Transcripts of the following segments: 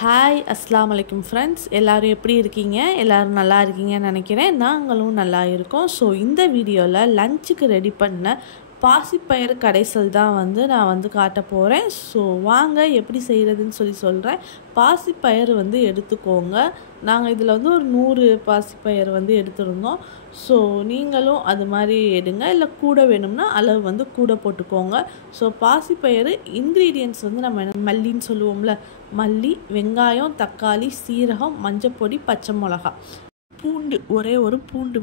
Hi அஸ்ஸலாமு அலைக்கும் friends, எல்லோரும் எப்படி இருக்கீங்க? எல்லோரும் நல்லா இருக்கீங்கன்னு நினைக்கிறேன். நாங்களும் நல்லா இருக்கோம். ஸோ இந்த வீடியோவில் லஞ்சுக்கு ரெடி பண்ண பாசிப்பயிறு கடைசல் தான் நான் காட்ட போகிறேன். ஸோ வாங்க எப்படி செய்கிறதுன்னு சொல்கிறேன். பாசிப்பயிறு எடுத்துக்கோங்க. நாங்கள் இதில் ஒரு 100 பாசிப்பயிறு எடுத்துருந்தோம். ஸோ நீங்களும் அது மாதிரி எடுங்க, இல்லை கூட வேணும்னா அளவு கூட போட்டுக்கோங்க. ஸோ பாசிப்பயிறு இன்க்ரீடியன்ட்ஸ் நம்ம மல்லின்னு சொல்லுவோம்ல, மல்லி, வெங்காயம், தக்காளி, சீரகம், மஞ்சப்பொடி, பச்சை மிளகா, பூண்டு, ஒரே ஒரு பூண்டு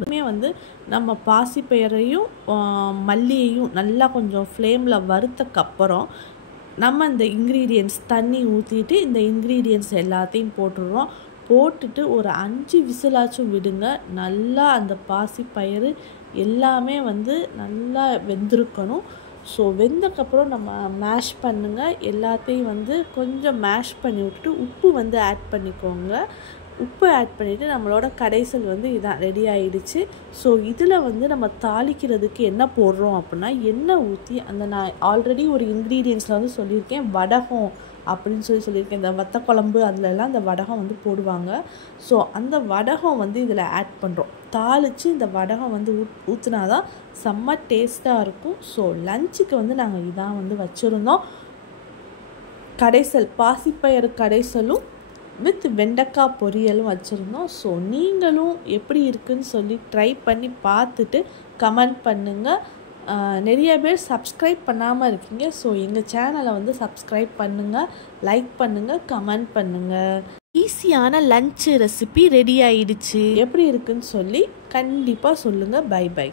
நம்ம பாசிப்பயிரையும் மல்லியையும் நல்லா கொஞ்சம் ஃப்ளேமில் வறுத்தக்கப்புறம் நம்ம இந்த இன்க்ரீடியன்ட்ஸ் தண்ணி ஊற்றிட்டு இந்த இன்க்ரீடியன்ட்ஸ் எல்லாத்தையும் போட்டுடுறோம். போட்டுட்டு ஒரு 5 விசிலாச்சும் விடுங்க. நல்லா அந்த பாசிப்பயிறு எல்லாமே நல்லா வெந்திருக்கணும். ஸோ வெந்தக்கப்புறம் நம்ம மேஷ் பண்ணுங்கள். எல்லாத்தையும் கொஞ்சம் மேஷ் பண்ணி விட்டுட்டு உப்பு ஆட் பண்ணிக்கோங்க. உப்பு ஆட் பண்ணிவிட்டு நம்மளோட கடைசல் இதான் ரெடி ஆகிடுச்சு. ஸோ இதில் நம்ம தாளிக்கிறதுக்கு என்ன போடுறோம் அப்படின்னா, எண்ணெய் ஊற்றி நான் ஆல்ரெடி ஒரு இன்க்ரீடியன்ஸில் சொல்லியிருக்கேன், வடகம் அப்படின்னு சொல்லியிருக்கேன். இந்த வத்த குழம்பு அதிலெல்லாம் அந்த வடகம் போடுவாங்க. ஸோ அந்த வடகம் இதில் ஆட் பண்ணுறோம். தாளித்து இந்த வடகம் ஊற்றினா தான் செம்ம டேஸ்ட்டாக இருக்கும். ஸோ லஞ்சுக்கு நாங்கள் இதான் வச்சுருந்தோம். கடைசல் பாசிப்பயிறு கடைசலும் வித் வெண்டைக்காய் பொரியலும் வச்சுருந்தோம். ஸோ நீங்களும் எப்படி இருக்குன்னு ட்ரை பண்ணி பார்த்துட்டு கமெண்ட் பண்ணுங்கள். நிறைய பேர் சப்ஸ்கிரைப் பண்ணாமல் இருக்கீங்க. ஸோ எங்கள் சேனலை சப்ஸ்கிரைப் பண்ணுங்கள், லைக் பண்ணுங்கள், கமெண்ட் பண்ணுங்கள். ஈஸியான லஞ்ச் ரெசிபி ரெடி ஆகிடுச்சு. எப்படி இருக்குன்னு கண்டிப்பாக சொல்லுங்கள். Bye by.